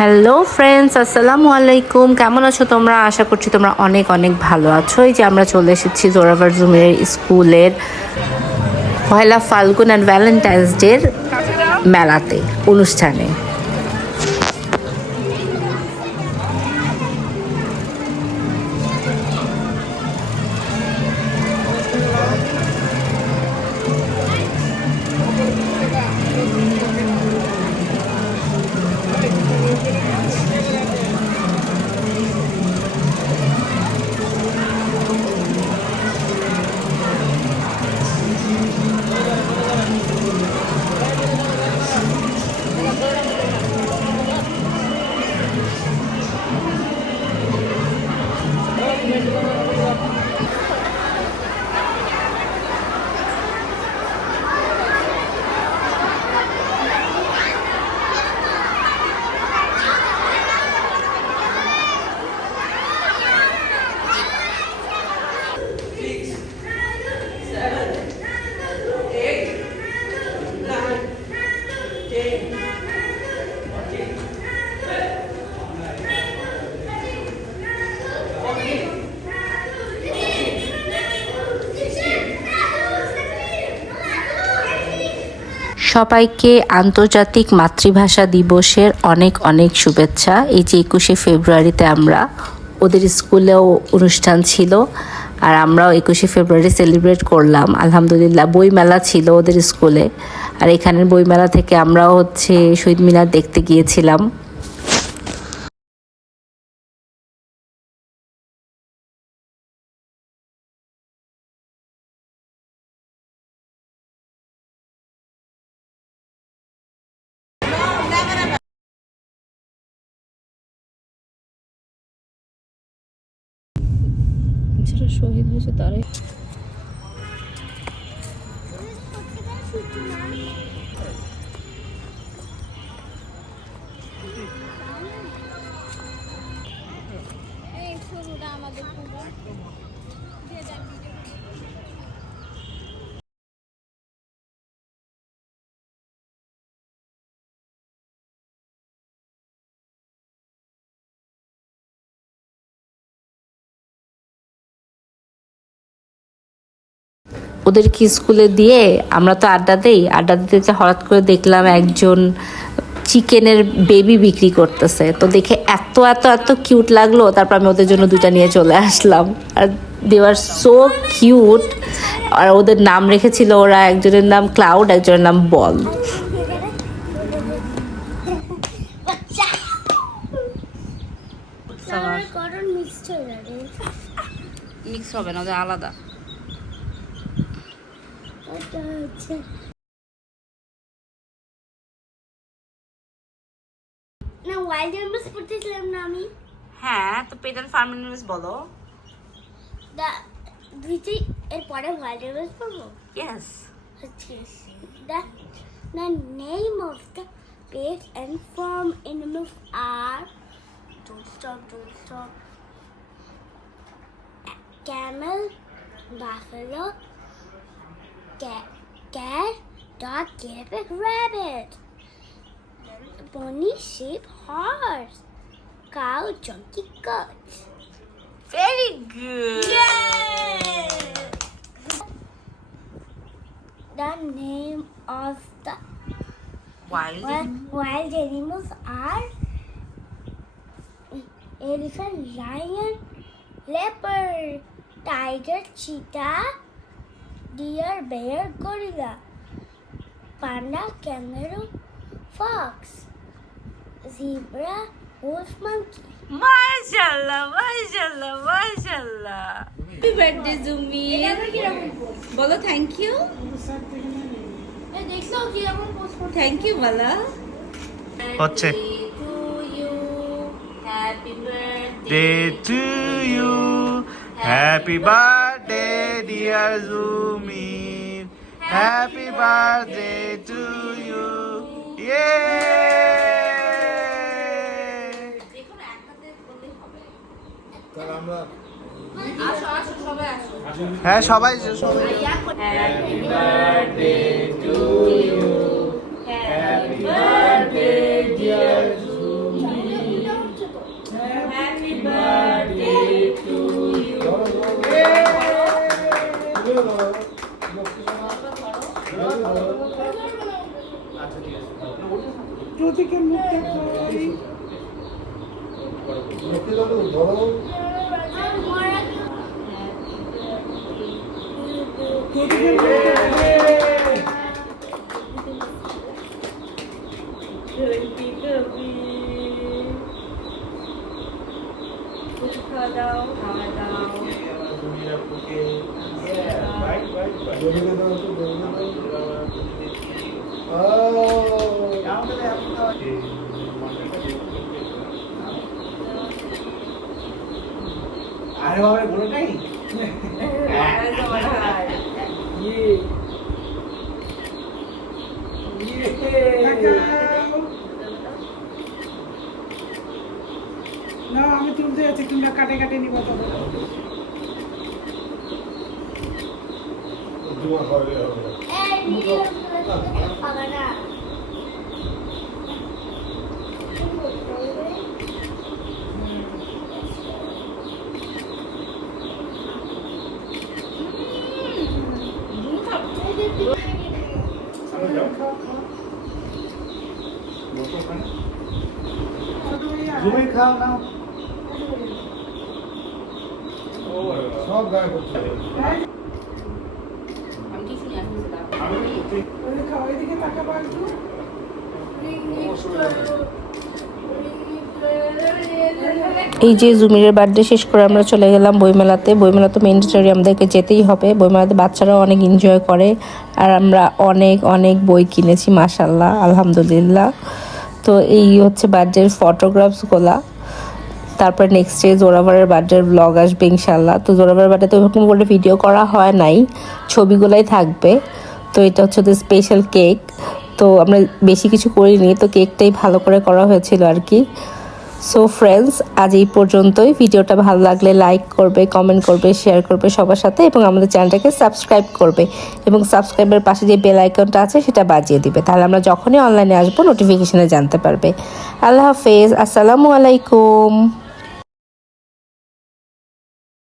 Hello friends, আসসালামু আলাইকুম। কেমন আছো তোমরা? আশা করছি তোমরা অনেক অনেক ভালো আছো। এই যে আমরা চলে এসেছি জোরাভার জুমের স্কুলের পয়লা ফাল্গুন অ্যান্ড ভ্যালেন্টাইন্স ডের মেলাতে, অনুষ্ঠানে। সবাইকে আন্তর্জাতিক মাতৃভাষা দিবসের অনেক অনেক শুভেচ্ছা। এই যে 21শে ফেব্রুয়ারিতে আমরা ওদের স্কুলেও অনুষ্ঠান ছিল, আর আমরাও 21শে ফেব্রুয়ারি সেলিব্রেট করলাম। আলহামদুলিল্লাহ, বইমেলা ছিল ওদের স্কুলে, আর এখানের বইমেলা থেকে আমরাও শহীদ মিনার দেখতে গিয়েছিলাম। যারা শহীদ হয়েছে তারাই ওদেরকে স্কুলে দিয়ে আমরা তো আড্ডা দিতে হঠাৎ করে দেখলাম একজন চিকেনের বেবি বিক্রি করতেছে। তো দেখে এত এত এত কিউট লাগলো, তারপর আমি ওদের জন্য দুটা নিয়ে চলে আসলাম। আর দে আর সো কিউট। আর ওদের নাম রেখেছিল ওরা, একজনের নাম ক্লাউড, একজনের নাম বল। মিক্স হবে না, ওদের আলাদা। না ওয়াইল্ড অ্যানিমেলস পড়তেছিলাম না আমি। হ্যাঁ, তো পেট এন্ড ফার্ম অ্যানিমেলস বলো। দুইটি এর পরে ওয়াইল্ড অ্যানিমেলস পড়বো। Yes. The name of the pet and farm animals are don't stop camel, buffalo, cat, dog, guinea pig, rabbit, pony, sheep, horse, cow, donkey, goat. Very good. Yay! The name of the wild animals are elephant, lion, leopard, tiger, cheetah, deer, bear, gorilla, panda, kangaroo, fox, zebra, wolf, monkey. মাশাআল্লাহ মাশাআল্লাহ মাশাআল্লাহ। Happy birthday জুমি। বলো thank you. দেখছো কি রকম post করতে? Thank you বলা হচ্ছে। To you, happy day to you, happy birthday dear Jumi, happy birthday to you. ইয়ে হ্যাঁ, সবাই happy birthday to you, happy birthday dear Jumi, দিকে মুখ দেখো আরে বাবা বড়টাই না আমি তুলতে যাচ্ছি তোমরা কাটে কাটে নিবা তখন জুমে খাও নাও সব গায়ে করতে ওইদিকে তাকাবো একটু এই যে জুমিরের বার্থডে শেষ করে আমরা চলে গেলাম বইমেলাতে। বইমেলা তো ম্যান্ডেটরি, আমাদেরকে যেতেই হবে। বইমেলাতে বাচ্চারাও অনেক এনজয় করে আর আমরা অনেক অনেক বই কিনেছি মাশাল্লাহ আলহামদুলিল্লাহ। তো এই হচ্ছে বার্থডের ফটোগ্রাফসগুলা। তারপর নেক্সট ডে জোরাভারের বার্থডের ব্লগ আসবে ইনশাল্লাহ। তো জোরাভারের বার্থডেতে ওরকম করে ভিডিও করা হয় নাই, ছবিগুলাই থাকবে। তো এটা হচ্ছে ওদের স্পেশাল কেক। তো আমরা বেশি কিছু করিনি, তো কেকটাই ভালো করে করা হয়েছিল আর কি। সো ফ্রেন্ডস, আজ এই পর্যন্তই। ভিডিওটা ভালো লাগলে লাইক করবে, কমেন্ট করবে, শেয়ার করবে সবার সাথে এবং আমাদের চ্যানেলটাকে সাবস্ক্রাইব করবে এবং সাবস্ক্রাইবের পাশে যে বেল আইকনটা আছে সেটা বাজিয়ে দিবে, তাহলে আমরা যখনই অনলাইনে আসবো নোটিফিকেশনে জানতে পারবে। আল্লাহ হাফেজ, আসসালামু আলাইকুম।